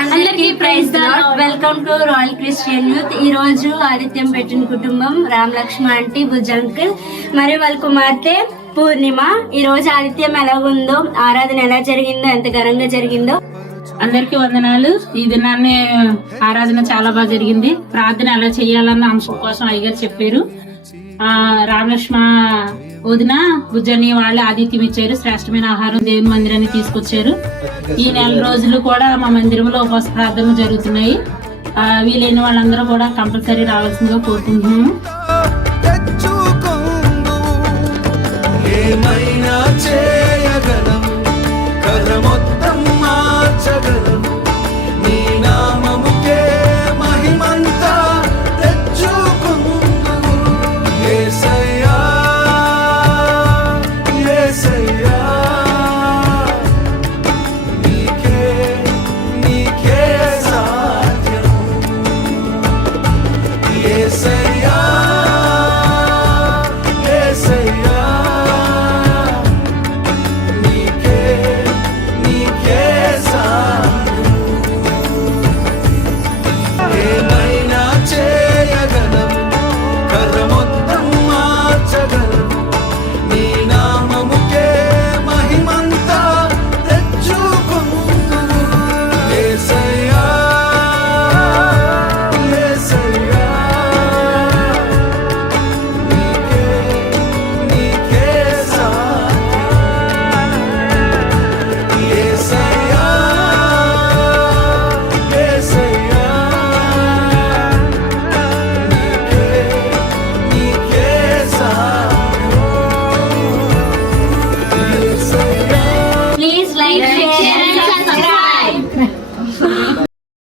అందరికీ praise the lord. Welcome to royal Christian youth. ఈ రోజు ఆదిత్యం పెట్టిన కుటుంబం రామ్ లక్ష్మ ఆంటీ, బుజ్జ అంకుల్ మరియు వాళ్ళ కుమార్తె పూర్ణిమ. ఈ రోజు ఆదిత్యం ఎలాగుందో, ఆరాధన ఎలా జరిగిందో, ఎంత ఘనంగా జరిగిందో. అందరికీ వందనాలు. ఈ దినాన్ని ఆరాధన చాలా బాగా జరిగింది. ప్రార్థన ఎలా చేయాలన్న అంశం కోసం అయ్యగారు చెప్పారు. రామలక్ష్మ వదిన బుజ్జని వాళ్ళు ఆదిత్యం ఇచ్చారు. శ్రేష్టమైన ఆహారం దేవుని మందిరాన్ని తీసుకొచ్చారు. ఈ నెల రోజులు కూడా మా మందిరంలో ఉపవాస ప్రార్థనలు జరుగుతున్నాయి. వీలైన వాళ్ళందరూ కూడా కంపల్సరీ రావాల్సిందిగా కోరుకుంటున్నాము.